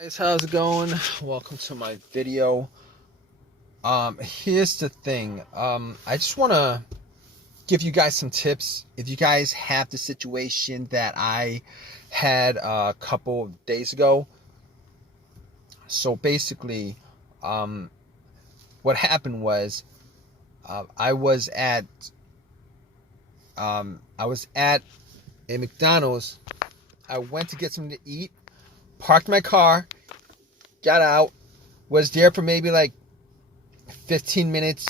Guys, how's it going? Welcome to my video. Here's the thing. I just want to give you guys some tips if you guys have the situation that I had a couple of days ago. So basically, um, what happened was I was at a McDonald's. I went to get something to eat, parked my car, got out, was there for maybe like 15 minutes,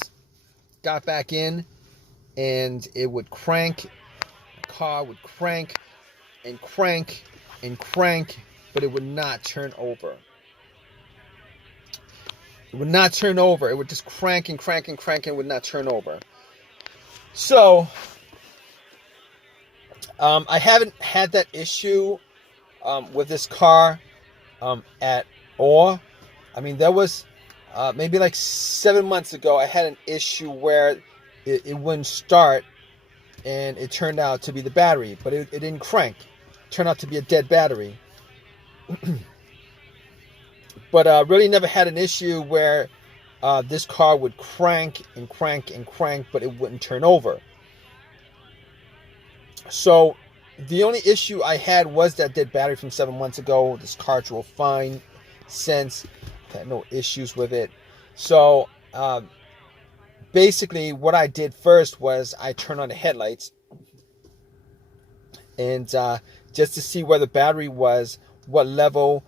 got back in, and it would crank. The car would crank and crank and crank, but it would not turn over. It would not turn over. It would just crank and crank and crank and would not turn over. So, I haven't had that issue with this car at all. I mean, there was maybe like 7 months ago, I had an issue where it wouldn't start, and it turned out to be the battery, but it didn't crank. It turned out to be a dead battery. But really never had an issue where this car would crank and crank and crank, but it wouldn't turn over. So the only issue I had was that dead battery from 7 months ago. This car drove fine since. I've had no issues with it. So basically what I did first was I turned on the headlights, and just to see where the battery was, what level,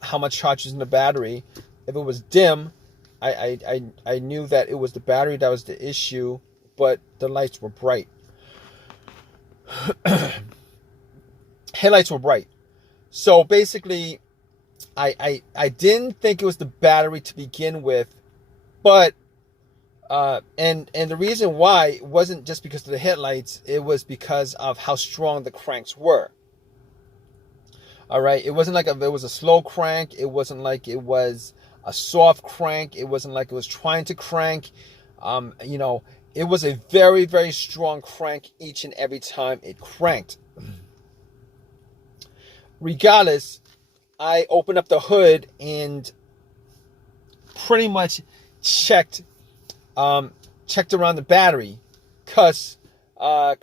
how much charge is in the battery. If it was dim, I knew that it was the battery that was the issue, but the lights were bright. Headlights were bright. So basically, I didn't think it was the battery to begin with, but and the reason why it wasn't just because of the headlights, it was because of how strong the cranks were. All right, it wasn't like it was a slow crank. It wasn't like it was a soft crank. It wasn't like it was trying to crank. It was a very, very strong crank each and every time it cranked. Regardless, I opened up the hood and pretty much checked around the battery, because I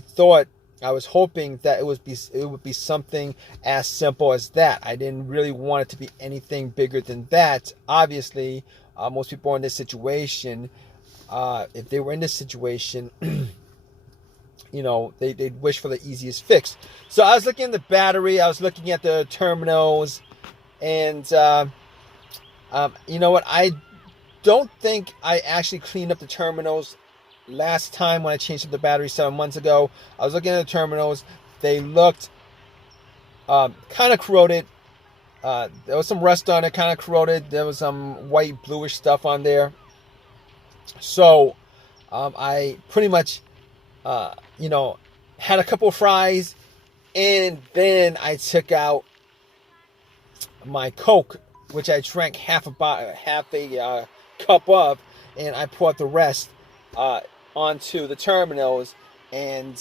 thought, I was hoping that it would be something as simple as that. I didn't really want it to be anything bigger than that. Obviously, most people in this situation, if they were in this situation, they'd wish for the easiest fix. So I was looking at the battery, I was looking at the terminals, and you know what? I don't think I actually cleaned up the terminals last time when I changed up the battery 7 months ago. I was looking at the terminals. They looked kind of corroded. There was some rust on it, kind of corroded. There was some white, bluish stuff on there. So I pretty much, had a couple of fries, and then I took out my Coke, which I drank half a cup of, and I poured the rest onto the terminals, and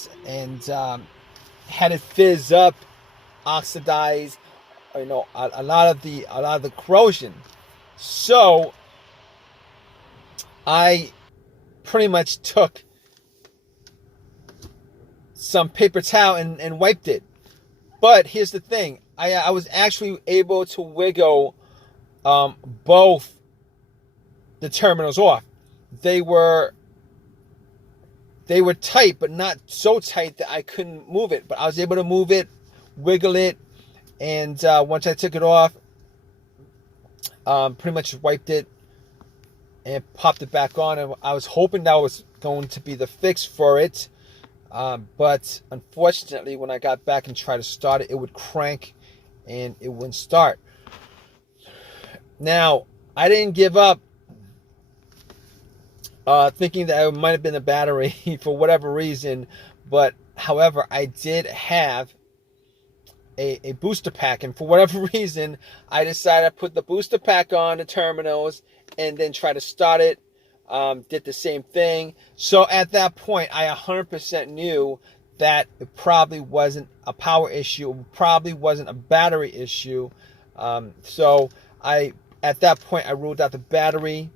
had it fizz up, oxidize, a lot of the corrosion. So I pretty much took some paper towel and wiped it. But here's the thing, I was actually able to wiggle both the terminals off. They were tight, but not so tight that I couldn't move it. But I was able to move it, wiggle it, and once I took it off, pretty much wiped it and popped it back on. And I was hoping that was going to be the fix for it. But unfortunately, when I got back and tried to start it, it would crank and it wouldn't start. Now, I didn't give up, thinking that it might have been a battery for whatever reason. But however, I did have a booster pack, and for whatever reason, I decided to put the booster pack on the terminals and then try to start it. Did the same thing. So at that point, I 100% knew that it probably wasn't a power issue, it probably wasn't a battery issue. So at that point, I ruled out the battery.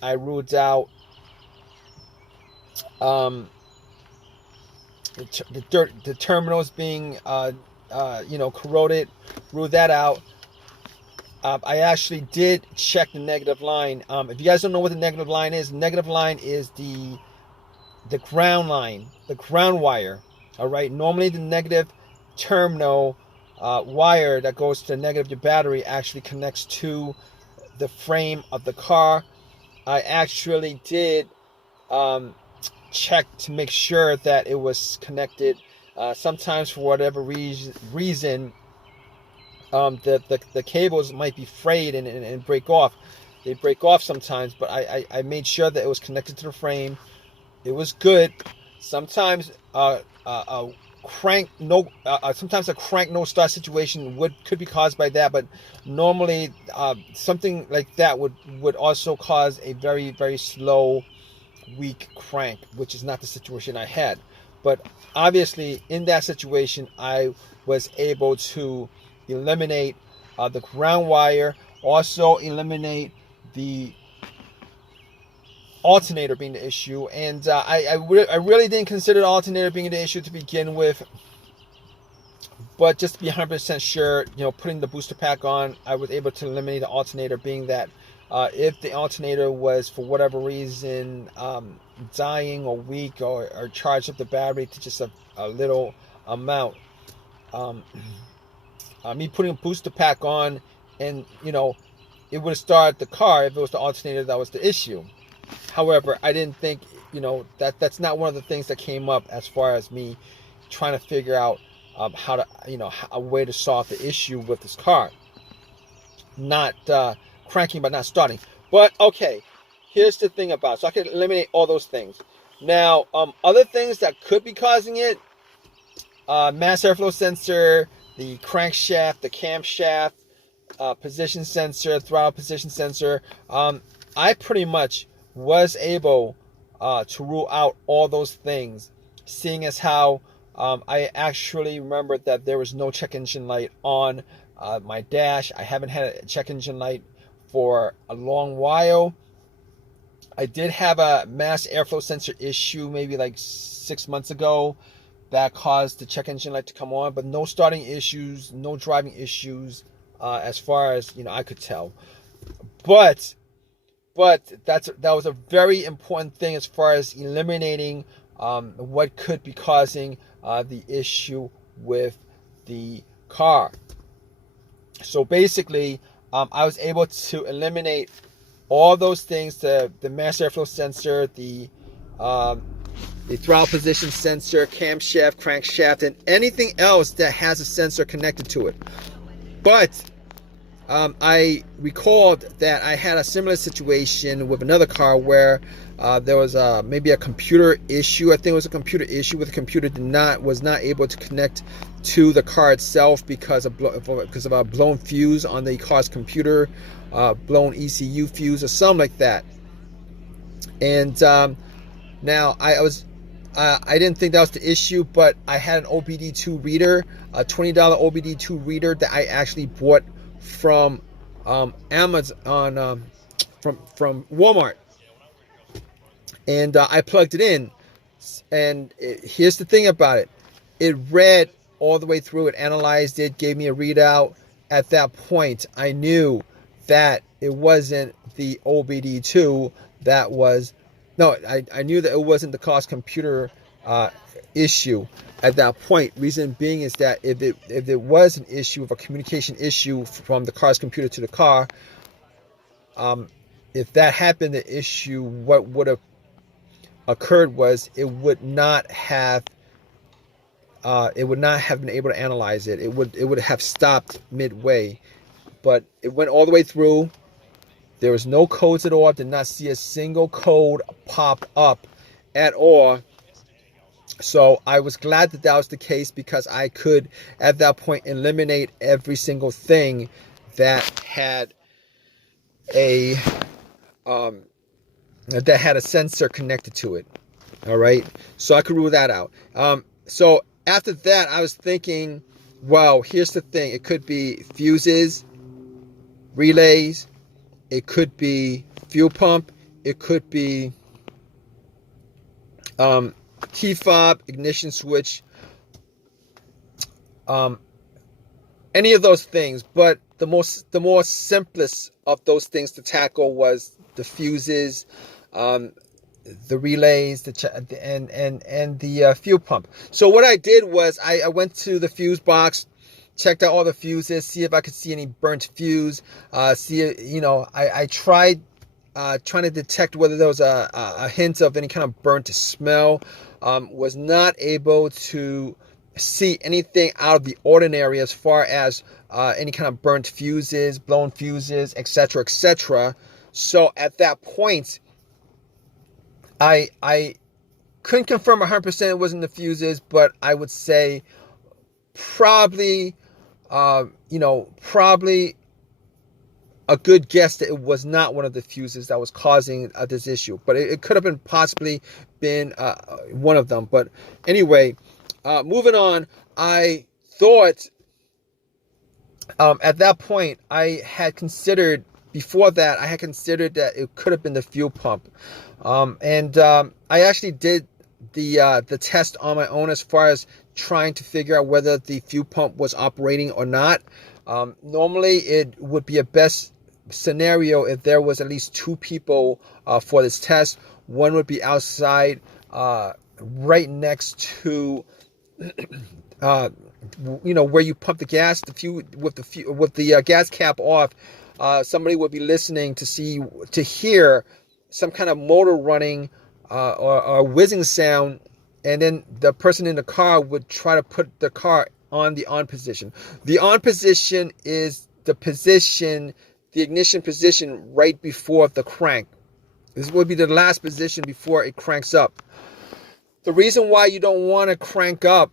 I ruled out the terminals being corroded. Ruled that out. I actually did check the negative line. If you guys don't know what the negative line is the ground line, the ground wire. All right. Normally, the negative terminal wire that goes to the negative of your battery actually connects to the frame of the car. I actually did check to make sure that it was connected. Sometimes, for whatever reason, the cables might be frayed and break off. They break off sometimes, but I made sure that it was connected to the frame. It was good. Sometimes sometimes a crank no start situation could be caused by that, but normally something like that would also cause a very, very slow, weak crank, which is not the situation I had. But obviously in that situation I was able to eliminate the ground wire, also eliminate the alternator being the issue, and I really didn't consider the alternator being the issue to begin with, but just to be 100% sure, putting the booster pack on, I was able to eliminate the alternator, being that if the alternator was for whatever reason dying or weak or charged up the battery to just a little amount, me putting a booster pack on, and it would have started the car if it was the alternator that was the issue. However, I didn't think that's not one of the things that came up as far as me trying to figure out how to a way to solve the issue with this car. Not cranking but not starting. But okay, here's the thing about it. So I can eliminate all those things. Now, other things that could be causing it: mass airflow sensor, the crankshaft, the camshaft, position sensor, throttle position sensor. I pretty much was able to rule out all those things, seeing as how I actually remembered that there was no check engine light on my dash. I haven't had a check engine light for a long while. I did have a mass airflow sensor issue maybe like 6 months ago that caused the check engine light to come on, but no starting issues, no driving issues, as far as I could tell. But that was a very important thing as far as eliminating what could be causing the issue with the car. So basically, I was able to eliminate all those things: the mass airflow sensor, the throttle position sensor, camshaft, crankshaft, and anything else that has a sensor connected to it. But I recalled that I had a similar situation with another car where there was maybe a computer issue. I think it was a computer issue where the computer was not able to connect to the car itself because of a blown fuse on the car's computer, blown ECU fuse or something like that. And now I didn't think that was the issue, but I had an OBD2 reader, a $20 OBD2 reader that I actually bought from Amazon, from Walmart, and I plugged it in. And here's the thing about it: it read all the way through. It analyzed it, gave me a readout. At that point, I knew that it wasn't the OBD2 that was. No, I knew that it wasn't the car's computer issue at that point. Reason being is that if it was an issue of a communication issue from the car's computer to the car, if that happened, the issue, what would have occurred was it would not have been able to analyze it. It would have stopped midway, but it went all the way through. There was no codes at all. I did not see a single code pop up at all. So I was glad that was the case, because I could at that point eliminate every single thing that had a sensor connected to it. All right, so I could rule that out. So after that, I was thinking, well, here's the thing. It could be fuses, relays. It could be fuel pump. It could be key fob, ignition switch, um, any of those things. But the more simplest of those things to tackle was the fuses, the relays, and the fuel pump. So what I did was I went to the fuse box, checked out all the fuses, see if I could see any burnt fuse. I tried trying to detect whether there was a hint of any kind of burnt smell. Was not able to see anything out of the ordinary as far as any kind of burnt fuses, blown fuses, etc., etc. So at that point, I couldn't confirm 100% it wasn't the fuses, but I would say probably, probably a good guess that it was not one of the fuses that was causing this issue. But it could have been possibly been one of them. But anyway, moving on, I thought at that point before that I had considered that it could have been the fuel pump. I actually did the test on my own as far as trying to figure out whether the fuel pump was operating or not. Normally, it would be a best scenario if there was at least two people for this test. One would be outside, right next to, where you pump the gas. With the gas cap off, somebody would be listening to hear some kind of motor running or whizzing sound, and then the person in the car would try to put the car on the on position. The on position is the ignition position right before the crank. This would be the last position before it cranks up. The reason why you don't want to crank up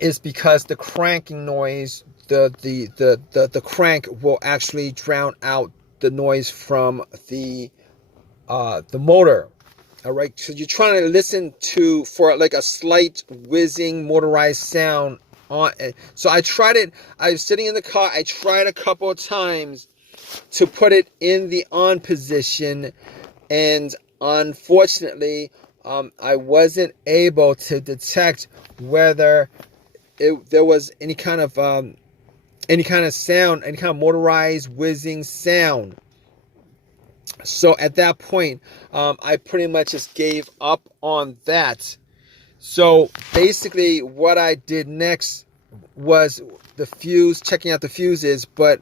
is because the cranking noise, the crank will actually drown out the noise from the motor. All right, so you're trying to listen for like a slight whizzing motorized sound on it. So I tried it. I was sitting in the car. I tried a couple of times to put it in the on position, and unfortunately, I wasn't able to detect whether there was any kind of sound, any kind of motorized whizzing sound. So at that point, I pretty much just gave up on that. So basically what I did next was checking out the fuses, but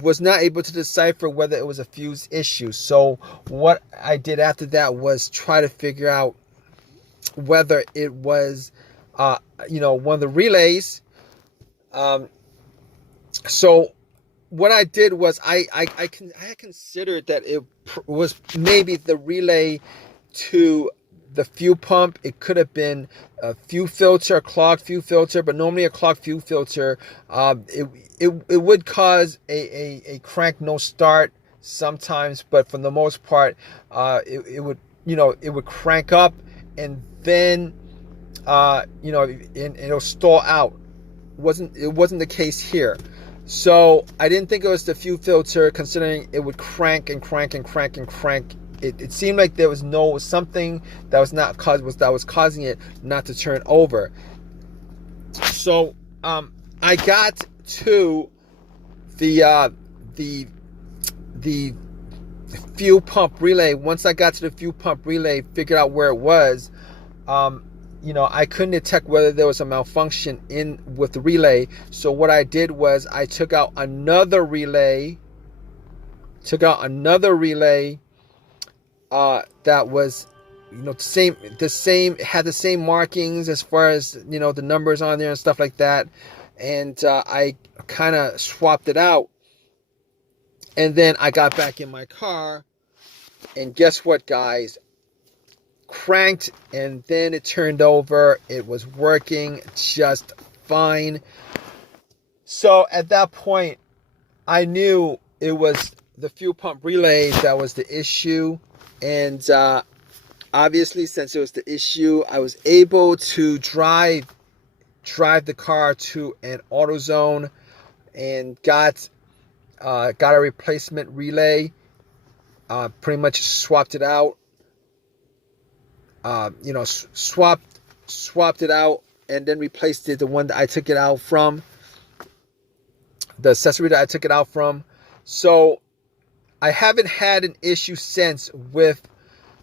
was not able to decipher whether it was a fuse issue. So what I did after that was try to figure out whether it was one of the relays. So what I did was I had considered that it was maybe the relay to the fuel pump. It could have been a clogged fuel filter, but normally a clogged fuel filter, it would cause a crank no start sometimes, but for the most part, it would crank up, and then and it'll stall out. It wasn't the case here. So I didn't think it was the fuel filter, considering it would crank and crank and crank and crank. It seemed like there was something that was causing it not to turn over. So I got to the fuel pump relay. Once I got to the fuel pump relay, figured out where it was. I couldn't detect whether there was a malfunction with the relay. So what I did was I took out another relay. That was, the same, had the same markings as far as, the numbers on there and stuff like that. And I kind of swapped it out. And then I got back in my car, and guess what, guys? Cranked, and then it turned over. It was working just fine. So at that point, I knew it was the fuel pump relay that was the issue, and Obviously, since it was the issue, I was able to drive the car to an AutoZone and got a replacement relay. Pretty much swapped it out. Swapped it out and then replaced it, the one that I took it out from, the accessory that I took it out from. So I haven't had an issue since with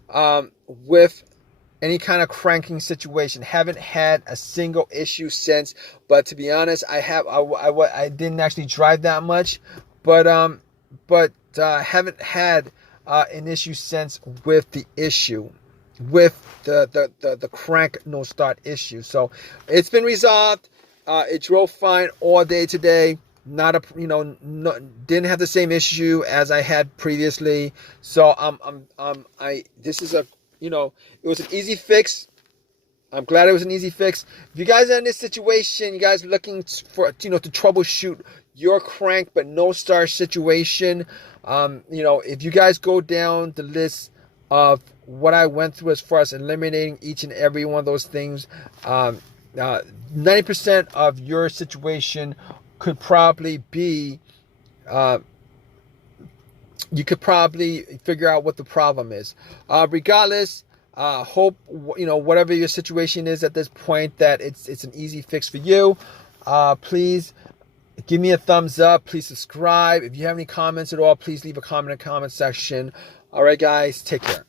any kind of cranking situation. Haven't had a single issue since. But to be honest, I didn't actually drive that much, but haven't had an issue since with the issue, with the crank no start issue. So it's been resolved. It drove fine all day today. Not a didn't have the same issue as I had previously. So this is it was an easy fix. I'm glad it was an easy fix. If you guys are in this situation, you guys are looking for to troubleshoot your crank but no start situation, if you guys go down the list of what I went through as far as eliminating each and every one of those things, 90% of your situation could probably be, you could probably figure out what the problem is. Regardless, hope whatever your situation is at this point, that it's an easy fix for you. Please give me a thumbs up. Please subscribe. If you have any comments at all, please leave a comment in the comment section. All right, guys, take care.